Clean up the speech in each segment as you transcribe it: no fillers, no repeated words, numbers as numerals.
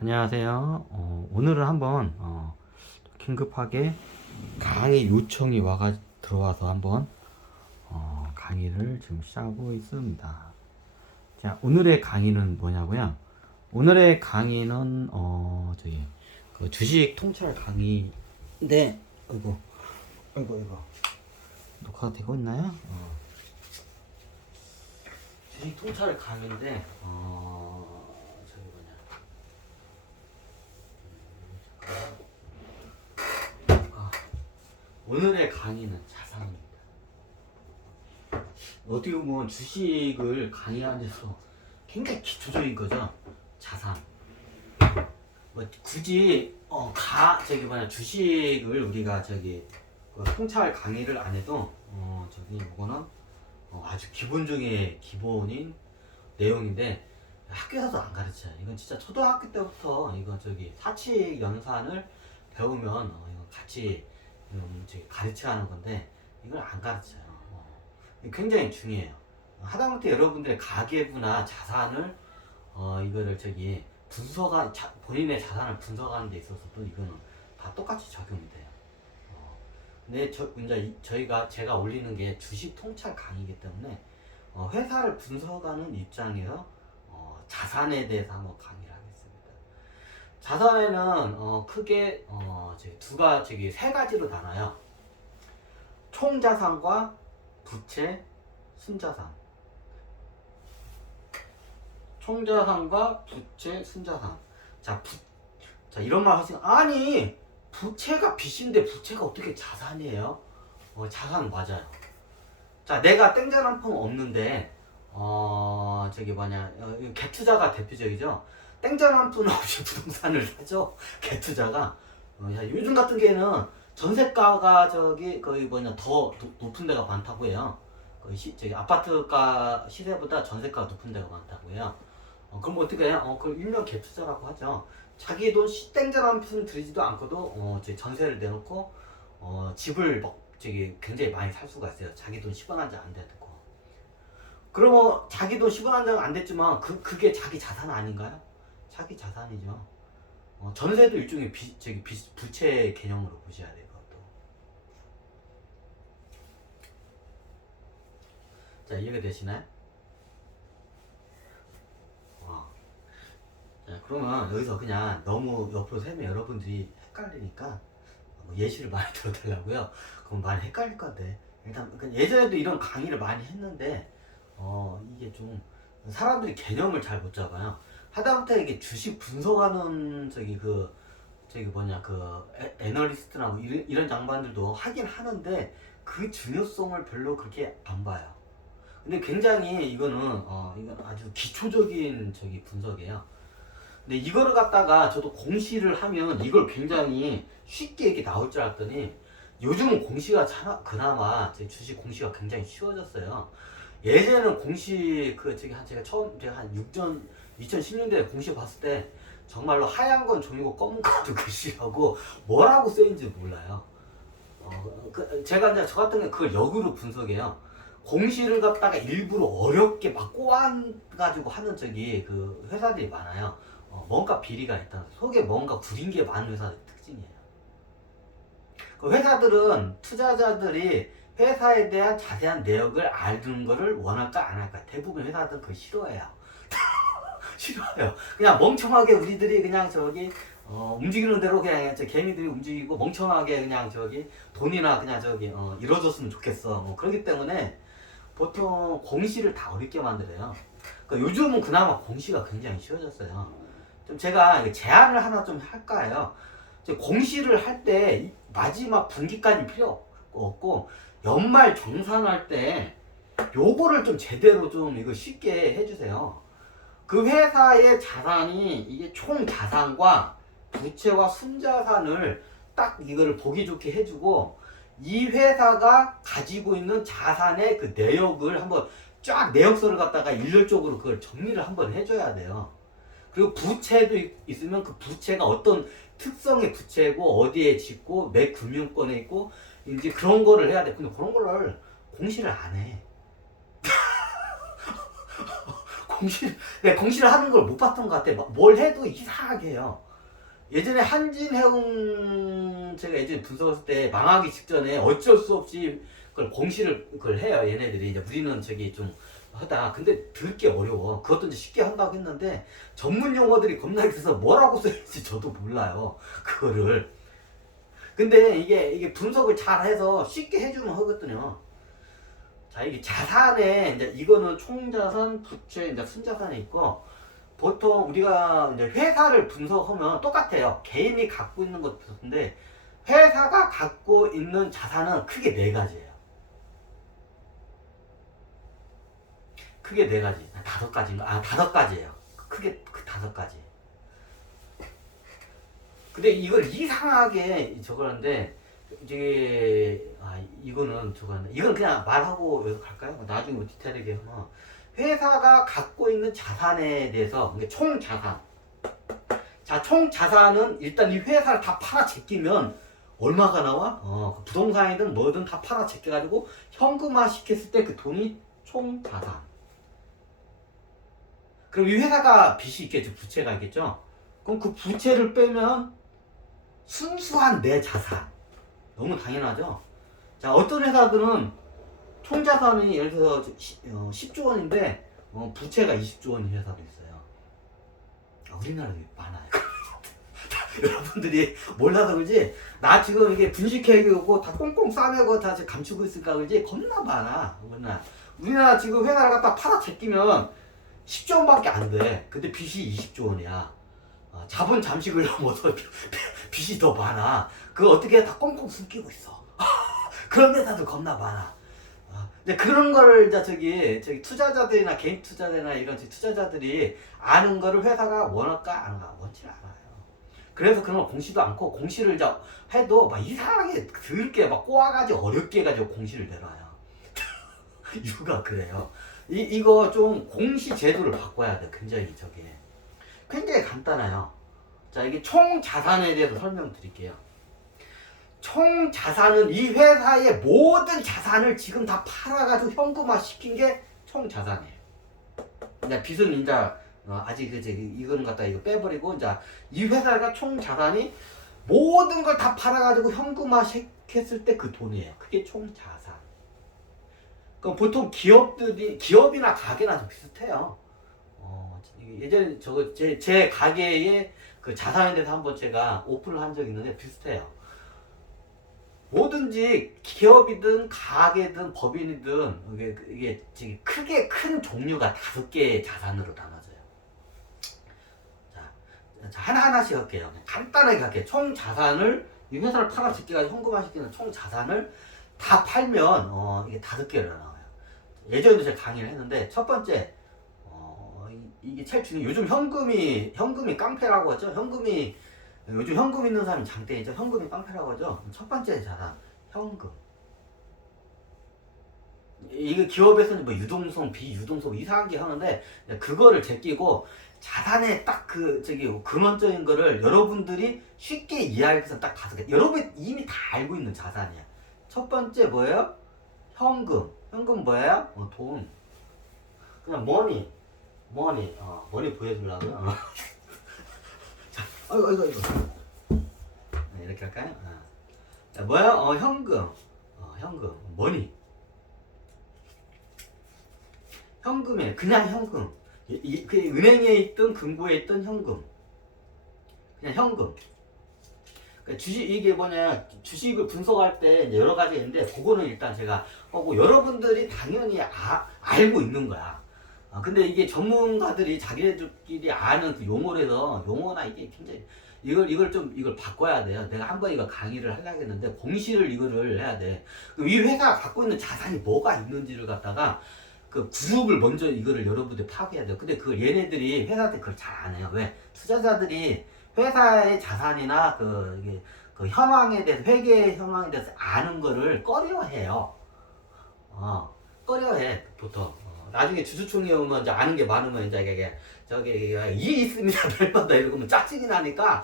안녕하세요. 오늘은 한번 긴급하게 강의 요청이 들어와서 한번 강의를 지금 시작하고 있습니다. 자, 오늘의 강의는 뭐냐고요? 오늘의 강의는 저기 그 주식 통찰 강의인데, 이거 녹화가 되고 있나요? 주식 통찰 강의인데, 저기 뭐냐? 오늘의 강의는 자산입니다. 어떻게 보면 주식을 강의하는 데서 굉장히 기초적인 거죠. 자산. 뭐 굳이 주식을 우리가 통찰 강의를 안 해도 이거는 아주 기본 중에 기본인 내용인데 학교에서도 안 가르쳐요. 이건 진짜 초등학교 때부터 이거 사칙 연산을 배우면 이거 같이 가르쳐야 하는 건데 이걸 안 가르쳐요. 굉장히 중요해요. 하다못해 여러분들의 가계부나 자산을 이거를 본인의 자산을 분석하는 데 있어서도 이거는 다 똑같이 적용이 돼요. 근데 제가 올리는 게 주식 통찰 강의이기 때문에 회사를 분석하는 입장에서 자산에 대해서 한번 강의를 하겠습니다. 자산에는 크게 세 가지로 나눠요. 총자산과 부채, 순자산. 총자산과 부채, 순자산. 이런 말 하시면, 아니, 부채가 빚인데 부채가 어떻게 자산이에요? 자산 맞아요. 자, 내가 땡전 한 푼 없는데, 갭투자가 대표적이죠? 땡전 한 푼 없이 부동산을 사죠? 갭투자가. 요즘 같은 경우에는 전세가가 더 높은 데가 많다고 해요. 아파트가 시세보다 전세가가 높은 데가 많다고 해요. 그럼 어떻게 해요? 그걸 일명 갭투자라고 하죠. 자기 돈 땡전 한 푼 들이지도 않고도 전세를 내놓고 집을 굉장히 많이 살 수가 있어요. 자기 돈 10원 한 장 안 돼도. 그러면 자기 돈 10원 한 장 안 됐지만 그게 자기 자산 아닌가요? 자기 자산이죠. 전세도 일종의 부채 개념으로 보셔야 돼요. 그것도. 자, 이해가 되시나요? 자, 그러면 여기서 그냥 너무 옆으로 세면 여러분들이 헷갈리니까 예시를 많이 들어달라고요. 그럼 많이 헷갈릴 건데 일단 예전에도 이런 강의를 많이 했는데 이게 좀 사람들이 개념을 잘 못 잡아요. 하다못해 이게 주식 분석하는 애널리스트나 뭐 이런 양반들도 하긴 하는데 그 중요성을 별로 그렇게 안 봐요. 근데 굉장히 이건 아주 기초적인 분석이에요. 근데 이거를 갖다가 저도 공시를 하면 이걸 굉장히 쉽게 이렇게 나올 줄 알았더니 요즘은 공시가 그나마 주식 공시가 굉장히 쉬워졌어요. 예전에는 공시 제가 한 2010년대에 공시 봤을 때 정말로 하얀 건 종이고 검은 것도 글씨라고 뭐라고 쓰인지 몰라요. 제가 이제 저 같은 경우 그걸 역으로 분석해요. 공시를 갖다가 일부러 어렵게 막 꼬아가지고 하는 회사들이 많아요. 뭔가 비리가 있다. 속에 뭔가 구린 게 많은 회사들 특징이에요. 그 회사들은 투자자들이 회사에 대한 자세한 내역을 아는 거를 원할까 안 할까? 대부분 회사들은 그걸 싫어해요. 싫어요. 그냥 멍청하게 우리들이 그냥 움직이는 대로 그냥 개미들이 움직이고 멍청하게 그냥 돈이나 그냥 이뤄줬으면 좋겠어. 그렇기 때문에 보통 공시를 다 어렵게 만들어요. 그러니까 요즘은 그나마 공시가 굉장히 쉬워졌어요. 좀 제가 제안을 하나 좀 할까요? 공시를 할 때 마지막 분기까지 필요 없고 연말 정산할 때 요거를 좀 제대로 좀 이거 쉽게 해주세요. 그 회사의 자산이 이게 총 자산과 부채와 순자산을 딱 이거를 보기 좋게 해주고 이 회사가 가지고 있는 자산의 그 내역을 한번 쫙 내역서를 갖다가 일률적으로 그걸 정리를 한번 해줘야 돼요. 그리고 부채도 있으면 그 부채가 어떤 특성의 부채고 어디에 짓고 매 금융권에 있고 이제 그런 거를 해야 돼. 근데 그런 거를 공시를 안 해. 공시를 하는 걸 못 봤던 것 같아. 뭘 해도 이상하게 해요. 예전에 한진해운 제가 예전에 분석했을 때 망하기 직전에 어쩔 수 없이 그걸 공시를 그걸 해요. 얘네들이 이제 우리는 저기 좀 하다. 근데 들게 어려워. 그것도 이제 쉽게 한다고 했는데 전문 용어들이 겁나 있어서 뭐라고 써야지 저도 몰라요. 그거를. 근데 이게 분석을 잘 해서 쉽게 해주면 하거든요. 자, 이게 자산에 이제 이거는 총자산, 부채, 이제 순자산이 있고 보통 우리가 이제 회사를 분석하면 똑같아요. 개인이 갖고 있는 것인데 회사가 갖고 있는 자산은 크게 네 가지예요. 크게 네 가지, 다섯 가지인가? 다섯 가지예요. 크게 그 다섯 가지. 근데 이걸 이상하게 저거는데 이게 이거는 저거는 이건 그냥 말하고 여기서 갈까요? 나중에 뭐 디테일하게 하면 회사가 갖고 있는 자산에 대해서 총 자산. 자, 총 자산은 일단 이 회사를 다 팔아 제끼면 얼마가 나와? 그 부동산이든 뭐든 다 팔아 제껴가지고 현금화 시켰을 때 그 돈이 총 자산. 그럼 이 회사가 빚이 있겠죠, 부채가 있겠죠. 그럼 그 부채를 빼면 순수한 내 자산. 너무 당연하죠. 자, 어떤 회사들은 총 자산이 예를 들어서 10조 원인데 부채가 20조 원인 회사도 있어요. 우리나라도 많아요. 여러분들이 몰라서 그러지 나 지금 이게 분식회계고 다 꽁꽁 싸매고 다 감추고 있을까 그러지 겁나 많아. 우리나라 지금 회사를 갖다 팔아 제끼면 10조 원밖에 안 돼. 근데 빚이 20조 원이야. 자본 잠식을 넘어서 빚이 더 많아. 그거 어떻게 다 꽁꽁 숨기고 있어. 그런 회사도 겁나 많아. 근데 그런 거를 저기 투자자들이나 개인 투자자나 이런 투자자들이 아는 거를 회사가 원할까 안 할까 원치 않아요. 그래서 그런 걸 공시도 않고 공시를 이제 해도 막 이상하게 드럽게 막 꼬아가지고 어렵게 해가지고 공시를 내놔요. 이유가 그래요. 이거 좀 공시 제도를 바꿔야 돼. 굉장히 간단해요. 자, 이게 총 자산에 대해서 설명드릴게요. 총 자산은 이 회사의 모든 자산을 지금 다 팔아가지고 현금화 시킨 게 총 자산이에요. 이제 빚은 이제 아직 이거는 갖다 이거 빼버리고 이제 이 회사가 총 자산이 모든 걸 다 팔아가지고 현금화 시켰을 때 그 돈이에요. 그게 총 자산. 그럼 보통 기업이나 가게나 좀 비슷해요. 예전에 제 가게의 그 자산에 대해서 한번 제가 오픈을 한 적이 있는데 비슷해요. 뭐든지 기업이든 가게든 법인이든 이게 크게 큰 종류가 5개의 자산으로 나눠져요. 자, 하나하나씩 할게요. 간단하게 할게요. 총 자산을 이 회사를 팔아 제끼가지고 현금화시키는 총 자산을 다 팔면 이게 5개로 나와요. 예전에도 제가 강의를 했는데 첫 번째 이게 제일 중요해요. 요즘 현금이 깡패라고 하죠. 요즘 현금 있는 사람이 장땡이죠. 현금이 깡패라고 하죠. 첫 번째 자산, 현금. 이거 기업에서는 뭐 유동성, 비유동성 이상하게 하는데 그거를 제끼고 자산의 딱 근원적인 거를 여러분들이 쉽게 이해하기 위해서 딱 5개. 여러분이 이미 다 알고 있는 자산이야. 첫 번째 뭐예요? 현금. 현금 뭐예요? 돈. 그냥 머니 보여주려고요. 자, 이거. 네, 이렇게 할까요? 자, 뭐야? 현금. 현금. 머니. 현금이에요. 그냥 현금. 그 은행에 있든 금고에 있든 현금. 그냥 현금. 그러니까 이게 뭐냐, 주식을 분석할 때 이제 여러 가지 있는데, 그거는 일단 제가 하고, 여러분들이 당연히 알고 있는 거야. 근데 이게 전문가들이 자기네들끼리 아는 그 용어나 이게 굉장히, 이걸 바꿔야 돼요. 내가 한번 이거 강의를 하려고 했는데, 공시를 이거를 해야 돼. 이 회사가 갖고 있는 자산이 뭐가 있는지를 갖다가, 그 그룹을 먼저 이거를 여러분들 파악해야 돼요. 근데 그걸 얘네들이 회사한테 그걸 잘 안 해요. 왜? 투자자들이 회사의 자산이나 그 현황에 대해서, 회계 현황에 대해서 아는 거를 꺼려해요. 꺼려해, 보통. 나중에 주주총회 오면 이제 아는 게 많으면 이제 이 있습니다 몇 번 더 이러면 짜증이 나니까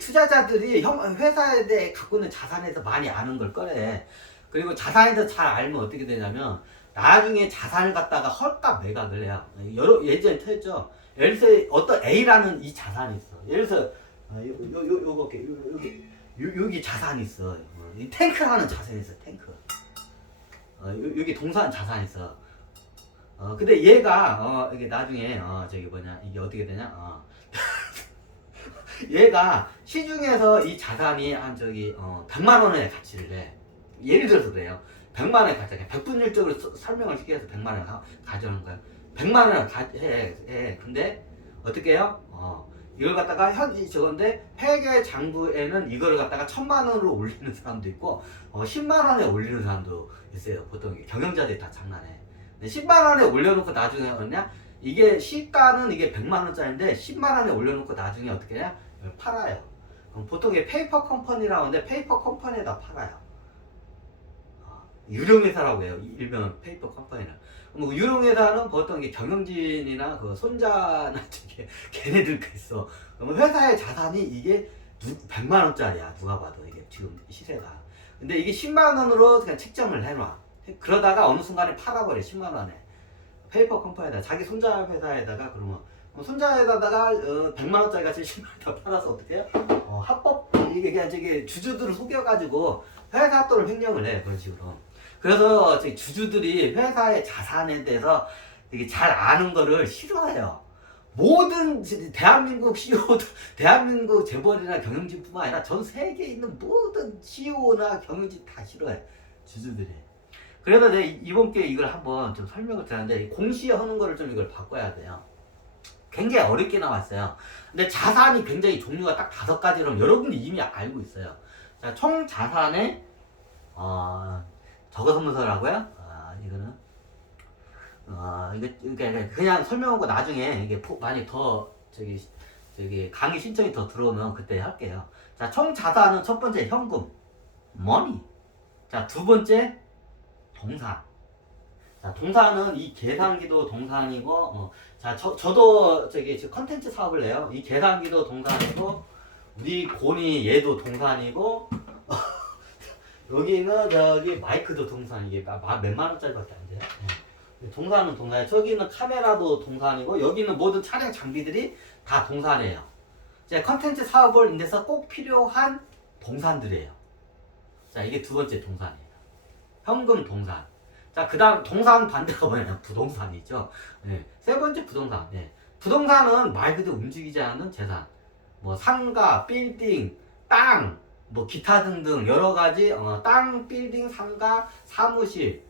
투자자들이 회사에 대해 갖고 있는 자산에서 많이 아는 걸 꺼려해. 그리고 자산에 대해서 잘 알면 어떻게 되냐면 나중에 자산을 갖다가 헐값 매각을 해요. 여러 예전에 터졌죠. 예를 들어서 어떤 A라는 이 자산이 있어. 예를 들어서 여기 자산이 있어. 이 탱크라는 자산이 있어. 탱크. 여기 동산 자산이 있어. 근데 얘가 이게 나중에 저기 뭐냐 이게 어떻게 되냐? 얘가 시중에서 이 자산이 한 저기 100만 원의 가치를 해. 예를 들어서 그래요. 100만 원의 가치. 100분율적으로 설명을 시켜서 100만 원을 가져오는 거예요. 100만 원을 해. 근데 어떻게 해요? 이걸 갖다가 현지 저건데 회계 장부에는 이걸 갖다가 1000만 원으로 올리는 사람도 있고 10만 원에 올리는 사람도 있어요. 보통 경영자들이 다 장난해. 10만 원에 올려놓고 나중에 뭐냐? 이게 시가는 이게 100만 원짜리인데 10만 원에 올려놓고 나중에 어떻게 해요? 팔아요. 그럼 보통 이게 페이퍼 컴퍼니라고 하는데 페이퍼 컴퍼니에다 팔아요. 유령회사라고 해요. 일명 페이퍼 컴퍼니는. 뭐 유령회사는 보통 이게 경영진이나 그 손자나 저게 걔네들 있어. 그러면 회사의 자산이 이게 100만 원짜리야. 누가 봐도 이게 지금 시세가. 근데 이게 10만 원으로 그냥 책정을 해놔. 그러다가 어느 순간에 팔아버려. 10만 원에. 페이퍼 컴퍼니에다 자기 손자 회사에다가 그러면 손자에다가 100만 원짜리 같이 10만 원 팔아서 어떻게 해요? 합법 이게 그냥 저기 주주들을 속여가지고 회사 돈을 횡령을 해. 그런 식으로. 그래서 주주들이 회사의 자산에 대해서 되게 잘 아는 거를 싫어해요. 모든 대한민국 CEO도 대한민국 재벌이나 경영진뿐만 아니라 전 세계에 있는 모든 CEO나 경영진 다 싫어해. 주주들이. 그래서 내가 이번 기회에 이걸 한번 좀 설명을 드렸는데 공시하는 거를 좀 이걸 바꿔야 돼요. 굉장히 어렵게 나왔어요. 근데 자산이 굉장히 종류가 딱 5가지로 여러분이 이미 알고 있어요. 자, 총 자산의 저거선물서라고요? 이거는 이게 그냥 설명하고 나중에 이게 많이 더 저기 강의 신청이 더 들어오면 그때 할게요. 자, 총 자산은 첫 번째 현금, money. 자, 두 번째 동산. 자, 동산은 이 계산기도 동산이고, 자, 저도 저기 컨텐츠 사업을 해요. 이 계산기도 동산이고, 우리 곤이 얘도 동산이고, 여기는 저기 마이크도 동산. 이게 몇만 원짜리밖에 안 돼요. 동산은 동산이에요. 저기는 카메라도 동산이고, 여기는 모든 촬영 장비들이 다 동산이에요. 자, 컨텐츠 사업을 인해서 꼭 필요한 동산들이에요. 자, 이게 두 번째 동산이에요. 현금 동산. 자, 그 다음 동산 반대가 뭐냐면 부동산이죠. 네. 세 번째 부동산. 네. 부동산은 말 그대로 움직이지 않는 재산. 뭐 상가, 빌딩, 땅, 뭐 기타 등등 여러 가지 땅, 빌딩, 상가, 사무실,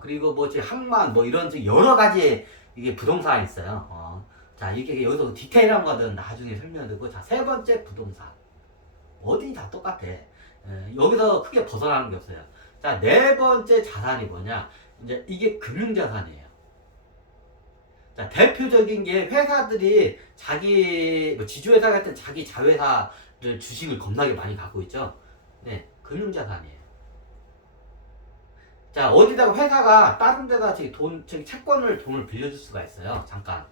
그리고 뭐 항만 뭐 이런 여러 가지 이게 부동산이 있어요. 자, 이게 여기서 디테일한 거는 나중에 설명드리고, 자, 세 번째 부동산. 어디 다 똑같아. 여기서 크게 벗어나는 게 없어요. 자, 네 번째 자산이 뭐냐? 이제 이게 금융자산이에요. 자, 대표적인 게 회사들이 자기 뭐 지주회사 같은 자기 자회사를 주식을 겁나게 많이 갖고 있죠. 네, 금융자산이에요. 자, 어디다가 회사가 다른 데다 저기 채권을 돈을 빌려줄 수가 있어요. 잠깐.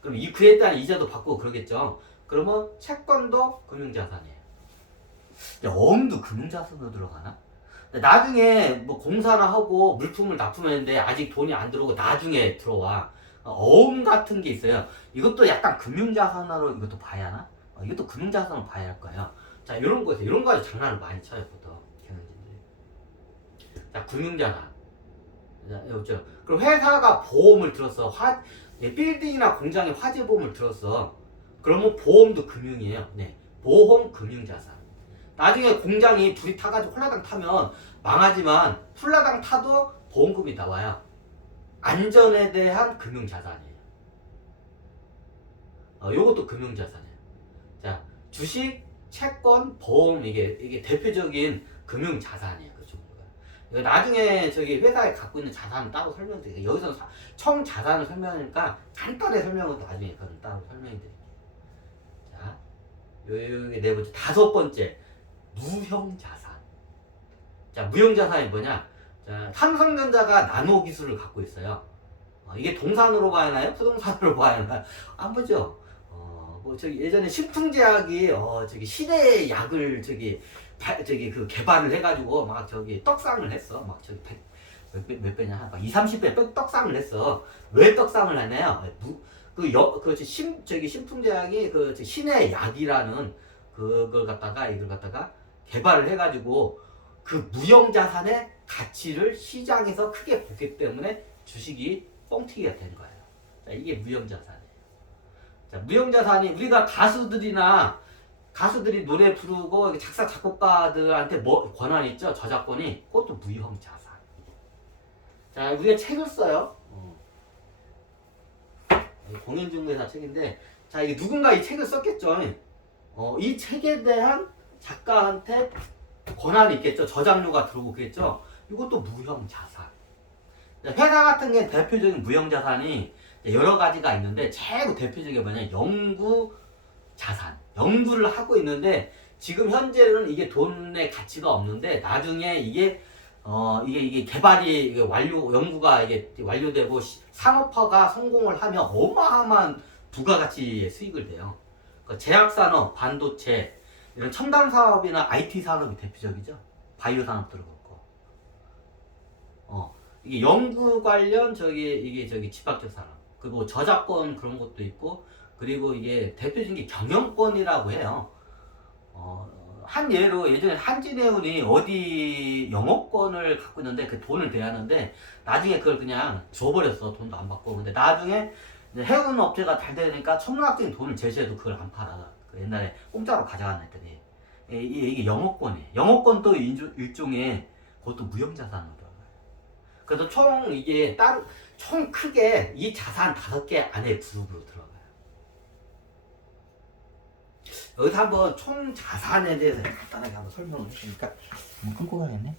그럼 그에 따른 이자도 받고 그러겠죠. 그러면 채권도 금융자산이에요. 어음도 금융자산으로 들어가나? 나중에 뭐 공사나 하고 물품을 납품했는데 아직 돈이 안 들어오고 나중에 들어와. 어음 같은 게 있어요. 이것도 약간 금융자산으로 이것도 봐야 하나? 이것도 금융자산으로 봐야 할 거예요. 자, 이런 거에서 이런 거에 장난을 많이 쳐요, 보통 경영진들이. 자, 금융자산. 자, 여기죠. 그럼 회사가 보험을 들었어. 빌딩이나 공장에 화재 보험을 들었어. 그러면 보험도 금융이에요. 네, 보험 금융자산. 나중에 공장이 불이 타가지고 홀라당 타면 망하지만 홀라당 타도 보험금이 나와요. 안전에 대한 금융자산이에요. 요것도 금융자산이에요. 자, 주식, 채권, 보험 이게 대표적인 금융자산이에요. 그 종류가. 나중에 저기 회사에 갖고 있는 자산은 따로 설명드릴게요. 여기서 총 자산을 설명하니까 간단하게 설명은 나중에 그건 따로 설명드릴게요. 자, 요게 네 번째, 다섯 번째. 무형자산. 자, 무형자산이 뭐냐? 자, 삼성전자가 나노 기술을 갖고 있어요. 이게 동산으로 봐야 하나요? 부동산으로 봐야 하나요? 안 보죠. 뭐 저기 예전에 신풍제약이 저기 시대의 약을 저기 그 개발을 해가지고 막 저기 떡상을 했어. 막 저기 몇 배냐? 막 2, 30배 떡상을 했어. 왜 떡상을 하냐요? 신풍제약이 신의 약이라는 그걸 갖다가 이걸 갖다가 개발을 해가지고 그 무형자산의 가치를 시장에서 크게 보기 때문에 주식이 뻥튀기가 된 거예요. 자, 이게 무형자산이에요. 자, 무형자산이 우리가 가수들이 노래 부르고 작사 작곡가들한테 뭐 권한 있죠? 저작권이 그것도 무형자산. 자, 우리가 책을 써요. 공인중개사 책인데, 자, 이게 누군가 이 책을 썼겠죠. 이 책에 대한 작가한테 권한이 있겠죠. 저작료가 들어오겠죠. 이것도 무형자산. 회사 같은 게 대표적인 무형자산이 여러 가지가 있는데 최고 대표적인 게 뭐냐, 연구자산. 연구를 하고 있는데 지금 현재는 이게 돈의 가치가 없는데 나중에 이게 개발이 연구가 이게 완료되고 상업화가 성공을 하면 어마어마한 부가가치의 수익을 내요. 그러니까 제약산업, 반도체, 이런 첨단 사업이나 IT 산업이 대표적이죠. 바이오 산업도 그렇고. 이게 연구 관련 집합적 산업. 그리고 저작권 그런 것도 있고, 그리고 이게 대표적인 게 경영권이라고 해요. 한 예로 예전에 한진해운이 어디 영업권을 갖고 있는데 그 돈을 대하는데 나중에 그걸 그냥 줘버렸어. 돈도 안 받고. 근데 나중에 해운 업체가 잘 되니까 천문학적인 돈을 제시해도 그걸 안 팔아. 그 옛날에 공짜로 가져가나 했더니 이게 영업권이에요. 영업권도 일종의 그것도 무형자산으로 들어가요. 그래서 총 크게 이 자산 5개 안에 그룹으로 들어가요. 여기서 한번 총 자산에 대해서 간단하게 한번 설명을 해주니까 한번 끊고 가겠네.